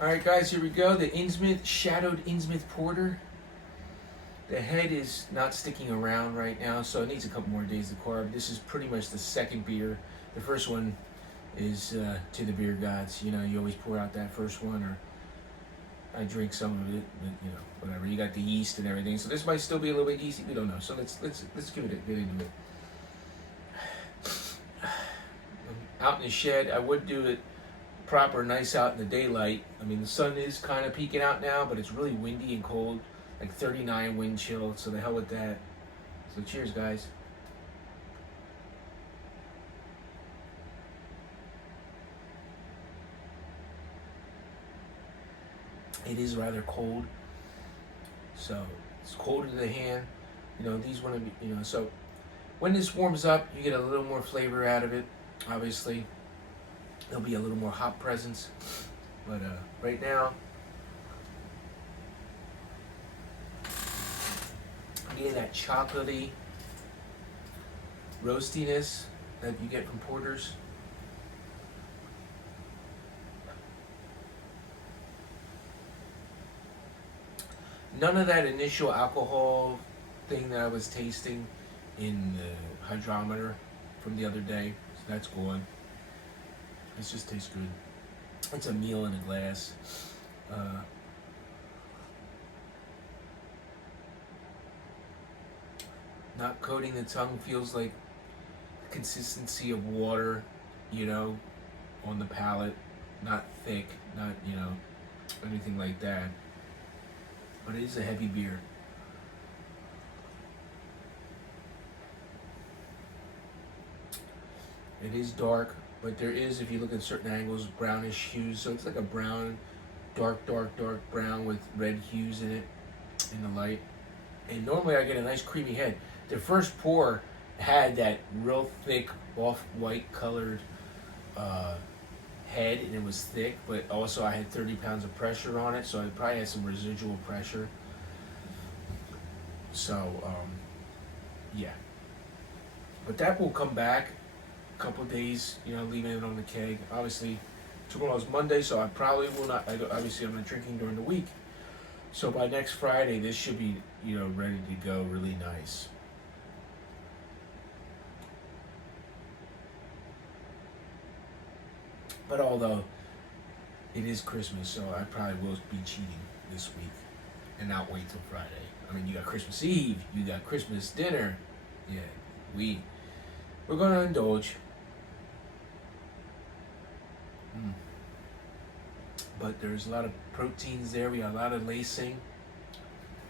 Alright guys, here we go. The Innsmouth Shadowed Innsmouth Porter. The head is not sticking around right now, so it needs a couple more days to carb. This is pretty much the second beer. The first one is to the beer gods. You know, you always pour out that first one, or I drink some of it, but you know, whatever. You got the yeast and everything, so this might still be a little bit yeasty. We don't know. So let's give it get into it. Out in the shed, I would do it proper, nice out in the daylight. I mean, the sun is kind of peeking out now, but it's really windy and cold, like 39 wind chill. So the hell with that. So cheers, guys. It is rather cold, so it's cold to the hand. You know, these want to be, you know, so when this warms up, you get a little more flavor out of it. Obviously, there'll be a little more hop presence, but right now, I'm getting that chocolatey roastiness that you get from porters. None of that initial alcohol thing that I was tasting in the hydrometer from the other day. So that's gone. It just tastes good. It's a meal in a glass. Not coating the tongue, feels like the consistency of water, you know, on the palate. Not thick, not, you know, anything like that. But it is a heavy beer. It is dark, but there is, if you look at certain angles, brownish hues. So it's like a brown, dark brown with red hues in it, in the light. And normally I get a nice creamy head. The first pour had that real thick, off-white colored head, and it was thick, but also I had 30 pounds of pressure on it, so I probably had some residual pressure. So, yeah. But that will come back a couple of days, you know, leaving it on the keg. Obviously, tomorrow's Monday, so I probably will not, obviously I'm not drinking during the week. So by next Friday, this should be, you know, ready to go really nice. But although it is Christmas, so I probably will be cheating this week and not wait till Friday. I mean, you got Christmas Eve, you got Christmas dinner. Yeah, we're gonna indulge. But there's a lot of proteins there. We got a lot of lacing.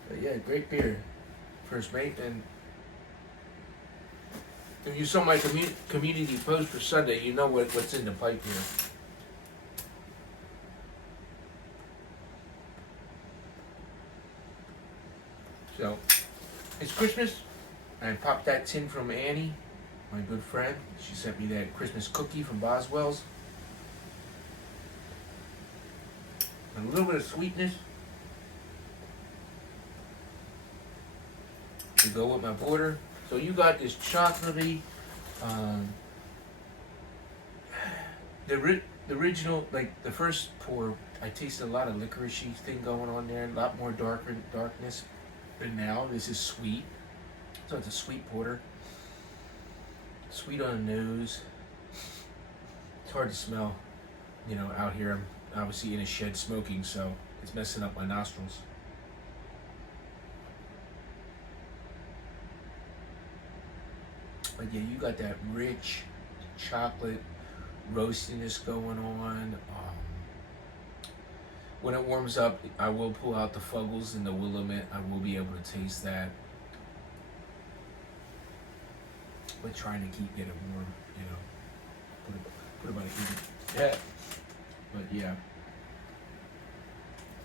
But yeah, great beer, First Mate. And if you saw my community post for Sunday, you know what's in the pipe here. So, it's Christmas. I popped that tin from Annie, my good friend. She sent me that Christmas cookie from Boswell's. And a little bit of sweetness to go with my porter. So you got this chocolatey, the original, like the first pour, I tasted a lot of licoricey thing going on there, a lot more darkness. But now this is sweet, so it's a sweet porter. Sweet on the nose. It's hard to smell, you know, out here. I'm obviously in a shed smoking, so it's messing up my nostrils. But yeah, you got that rich chocolate roastiness going on. When it warms up, I will pull out the Fuggles and the Willamette. I will be able to taste that. But trying to get it warm, you know. Put it by the heat. Yeah. But yeah.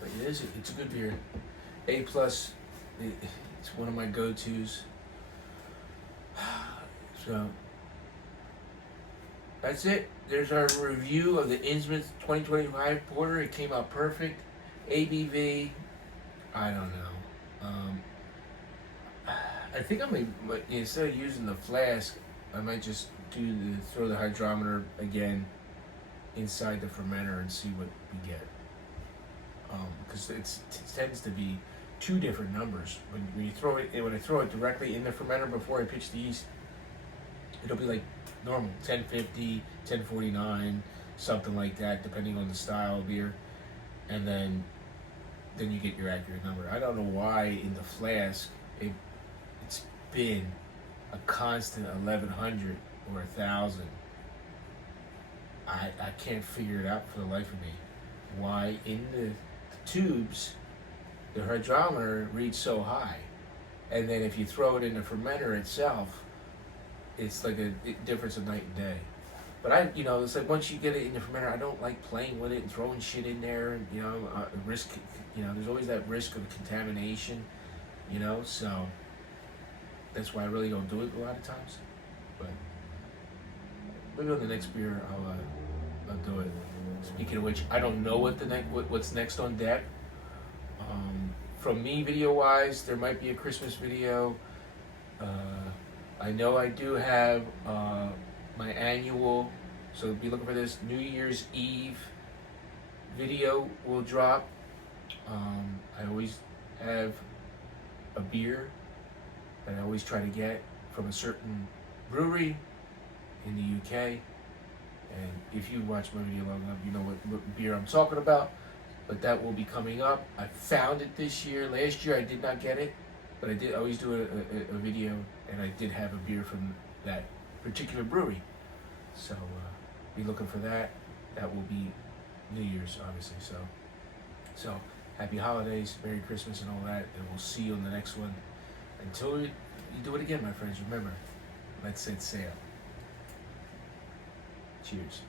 But it is, it's a good beer. A+, it's one of my go-tos. So, that's it. There's our review of the Innsmouth 2025 Porter. It came out perfect. ABV, I don't know. I think I might, instead of using the flask, I might just throw the hydrometer again inside the fermenter and see what we get. because it tends to be two different numbers. When you throw it, when I throw it directly in the fermenter before I pitch the yeast, it'll be like normal, 1050, 1049, something like that, depending on the style of beer, and then you get your accurate number. I don't know why in the flask it's been a constant 1100 or 1000. I can't figure it out for the life of me. Why in the tubes the hydrometer reads so high, and then if you throw it in the fermenter itself, it's like a difference of night and day. But it's like once you get it in the fermenter, I don't like playing with it and throwing shit in there, and risk. There's always that risk of contamination. So that's why I really don't do it a lot of times. But maybe on the next beer I'll do it. Speaking of which, I don't know what's next on deck. From me, video-wise, there might be a Christmas video. I know I do have my annual, so be looking for this, New Year's Eve video will drop. I always have a beer that I always try to get from a certain brewery in the UK. And if you watch my video long enough, you know what beer I'm talking about. But that will be coming up. I found it this year. Last year I did not get it, but I did always do a video, and I did have a beer from that particular brewery. So be looking for that. That will be New Year's, obviously. So happy holidays, Merry Christmas, and all that, and we'll see you on the next one. Until you do it again, my friends, remember, let's set sail. Cheers.